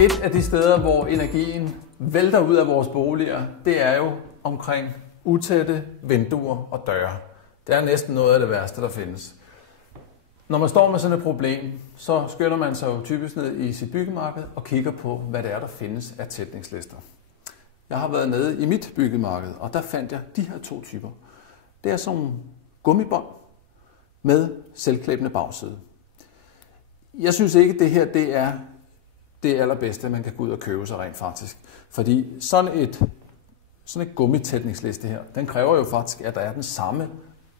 Et af de steder, hvor energien vælter ud af vores boliger, det er jo omkring utætte vinduer og døre. Det er næsten noget af det værste, der findes. Når man står med sådan et problem, så skynder man sig jo typisk ned i sit byggemarked og kigger på, hvad det er, der findes af tætningslister. Jeg har været nede i mit byggemarked, og der fandt jeg de her to typer. Det er sådan nogle gummibånd med selvklæbende bagside. Jeg synes ikke, det her det er det allerbedste, man kan gå ud og købe sig rent faktisk. Fordi sådan et gummitætningsliste her, den kræver jo faktisk, at der er den samme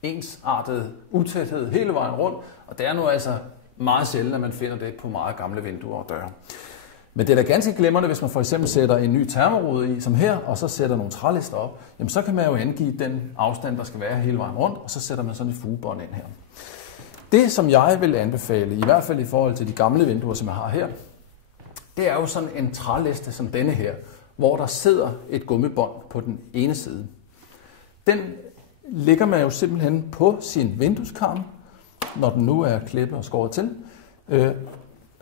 ensartede utæthed hele vejen rundt. Og det er nu altså meget sjældent, at man finder det på meget gamle vinduer og døre. Men det er da ganske glimrende, hvis man for eksempel sætter en ny termorude i, som her, og så sætter nogle trælister op. Jamen så kan man jo angive den afstand, der skal være hele vejen rundt, og så sætter man sådan et fugebånd ind her. Det, som jeg vil anbefale, i hvert fald i forhold til de gamle vinduer, som jeg har her, det er jo sådan en træliste som denne her, hvor der sidder et gummibånd på den ene side. Den lægger man jo simpelthen på sin vindueskarm, når den nu er klippet og skåret til,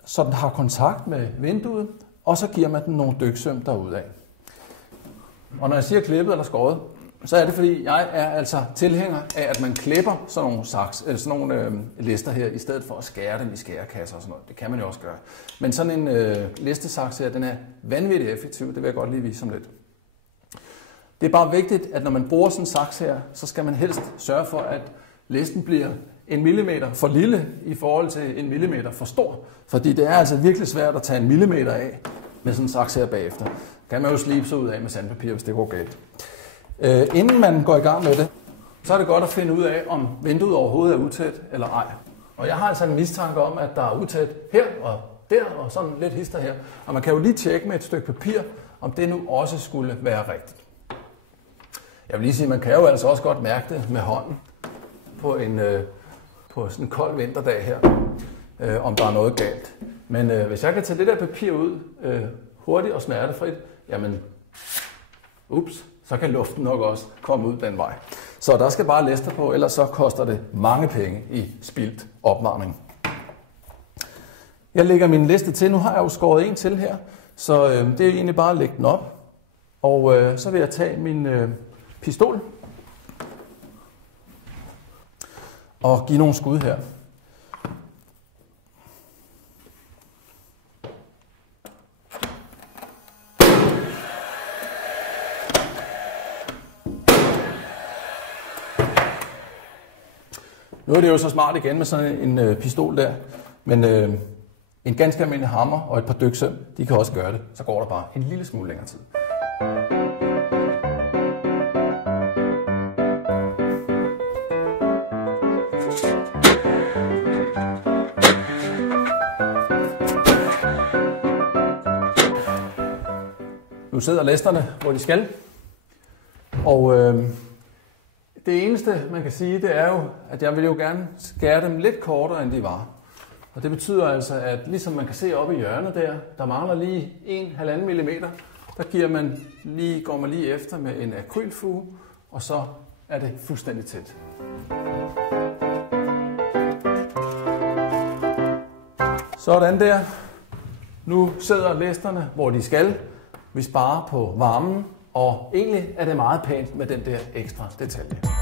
så den har kontakt med vinduet, og så giver man den nogle dyksøm derudad. Og når jeg siger klippet eller skåret, så er det fordi, jeg er altså tilhænger af, at man klipper sådan nogle lister her, i stedet for at skære dem i skærekasser og sådan noget. Det kan man jo også gøre. Men sådan en listesaks her, den er vanvittigt effektiv. Det vil jeg godt lige vise om lidt. Det er bare vigtigt, at når man bruger sådan en saks her, så skal man helst sørge for, at listen bliver 1 millimeter for lille i forhold til 1 millimeter for stor. Fordi det er altså virkelig svært at tage 1 millimeter af med sådan en saks her bagefter. Det kan man jo slibe sig ud af med sandpapir, hvis det går galt. Inden man går i gang med det, så er det godt at finde ud af, om vinduet overhovedet er utæt eller ej. Og jeg har altså en mistanke om, at der er utæt her og der og sådan lidt hister her. Og man kan jo lige tjekke med et stykke papir, om det nu også skulle være rigtigt. Jeg vil lige sige, at man kan jo altså også godt mærke det med hånden på sådan en kold vinterdag her, om der er noget galt. Men hvis jeg kan tage det der papir ud hurtigt og smertefrit, jamen, så kan luften nok også komme ud den vej. Så der skal bare lister på, ellers så koster det mange penge i spildt opvarmning. Jeg lægger min liste til. Nu har jeg jo skåret en til her, så det er egentlig bare at lægge den op. Og så vil jeg tage min pistol og give nogle skud her. Nu er det jo så smart igen med sådan en pistol der, men en ganske almindelig hammer og et par dyksøm, de kan også gøre det. Så går der bare en lille smule længere tid. Nu sidder listerne, hvor de skal, og det eneste, man kan sige, det er jo, at jeg vil jo gerne skære dem lidt kortere, end de var. Og det betyder altså, at ligesom man kan se oppe i hjørnet der mangler lige 1,5 mm, der går man lige efter med en akrylfuge, og så er det fuldstændig tæt. Sådan der. Nu sidder listerne, hvor de skal. Vi sparer på varmen, og egentlig er det meget pænt med den der ekstra detalje.